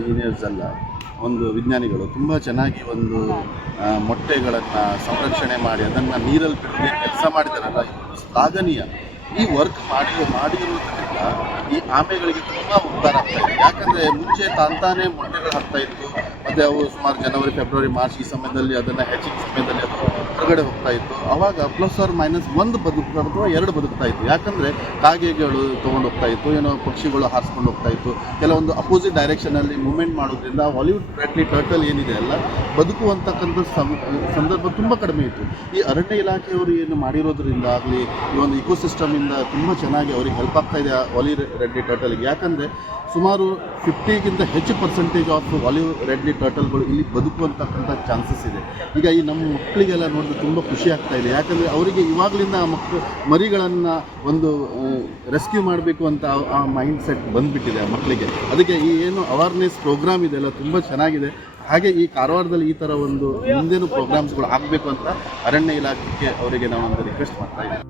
Engineers ಅಲ್ಲ, ಒಂದು ವಿಜ್ಞಾನಿಗಳು ತುಂಬ ಚೆನ್ನಾಗಿ ಒಂದು ಮೊಟ್ಟೆಗಳನ್ನು ಸಂರಕ್ಷಣೆ ಮಾಡಿ ಅದನ್ನು ನೀರಲ್ಲಿ ಬಿಡದೆ ಕೆಲಸ ಮಾಡಿದಾರಲ್ಲ, ಇದು ಶ್ಲಾಘನೀಯ. ಈ ವರ್ಕ್ ಮಾಡಿರುವುದರಿಂದ ಈ ಆಮೆಗಳಿಗೆ ತುಂಬ ಉಪಕಾರ ಆಗ್ತಾ ಇದೆ. ಯಾಕಂದರೆ ಮುಂಚೆ ತಾನೇ ಮೊಟ್ಟೆಗಳು ಹಾಕ್ತಾಯಿತ್ತು, ಮತ್ತು ಅವು ಸುಮಾರು ಜನವರಿ, ಫೆಬ್ರವರಿ, ಮಾರ್ಚ್ ಈ ಸಮಯದಲ್ಲಿ ಅದನ್ನು ಹೆಚ್ಚಿನ ಸಮಯದಲ್ಲಿ ಅದು ಹೊರಗಡೆ ಹೋಗ್ತಾ ಇತ್ತು. ಆವಾಗ +or- 1 ಬದುಕ್ತಾ ಅಥವಾ 2 ಬದುಕ್ತಾ ಇತ್ತು. ಯಾಕಂದರೆ ಕಾಗೆಗಳು ತೊಗೊಂಡು ಹೋಗ್ತಾ ಇತ್ತು, ಏನೋ ಪಕ್ಷಿಗಳು ಹಾರಿಸ್ಕೊಂಡು ಹೋಗ್ತಾ ಇತ್ತು. ಕೆಲವೊಂದು ಅಪೋಸಿಟ್ ಡೈರೆಕ್ಷನಲ್ಲಿ ಮೂವ್ಮೆಂಟ್ ಮಾಡೋದ್ರಿಂದ ಹಾಲಿವುಡ್ ರೆಡ್ಲಿ ಟರ್ಟಲ್ ಏನಿದೆ ಅಲ್ಲ, ಬದುಕುವಂತಕ್ಕಂಥ ಸಂದರ್ಭ ತುಂಬ ಕಡಿಮೆ ಇತ್ತು. ಈ ಅರಣ್ಯ ಇಲಾಖೆಯವರು ಏನು ಮಾಡಿರೋದ್ರಿಂದ ಆಗಲಿ, ಈ ಒಂದು ಇಕೋಸಿಸ್ಟಮಿಂದ ತುಂಬ ಚೆನ್ನಾಗಿ ಅವ್ರಿಗೆ ಹೆಲ್ಪ್ ಆಗ್ತಾ ಇದೆ ಆಲಿವ್ ರೆಡ್ಲಿ ಟರ್ಟಲ್ಗೆ. ಯಾಕಂದರೆ ಸುಮಾರು 50ಗಿಂತ ಹೆಚ್ಚು % ಆಫ್ ಆಲಿವ್ ರೆಡ್ಲಿ ಟರ್ಟಲ್ಗಳು ಇಲ್ಲಿ ಬದುಕುವಂತಕ್ಕಂಥ ಚಾನ್ಸಸ್ ಇದೆ. ಈಗ ಈ ನಮ್ಮ ಮಕ್ಕಳಿಗೆಲ್ಲ ನೋಡಿದ್ರೆ ತುಂಬ ಖುಷಿ ಆಗ್ತಾ ಇದೆ. ಯಾಕಂದರೆ ಅವರಿಗೆ ಇವಾಗಲಿಂದ ಮರಿಗಳನ್ನು ಒಂದು ರೆಸ್ಕ್ಯೂ ಮಾಡಬೇಕು ಅಂತ ಆ ಮೈಂಡ್ ಸೆಟ್ ಬಂದುಬಿಟ್ಟಿದೆ ಆ ಮಕ್ಕಳಿಗೆ. ಅದಕ್ಕೆ ಈ ಏನು ಅವೇರ್ನೆಸ್ ಪ್ರೋಗ್ರಾಮ್ ಇದೆಲ್ಲ ತುಂಬ ಚೆನ್ನಾಗಿದೆ. ಹಾಗೆ ಈ ಕಾರವಾರದಲ್ಲಿ ಈ ಥರ ಒಂದು ಮುಂದೇನು ಪ್ರೋಗ್ರಾಮ್ಸ್ಗಳು ಆಗಬೇಕು ಅಂತ ಅರಣ್ಯ ಇಲಾಖೆಗೆ ಅವರಿಗೆ ನಾವೊಂದು ರಿಕ್ವೆಸ್ಟ್ ಮಾಡ್ತಾ ಇದ್ದೀವಿ.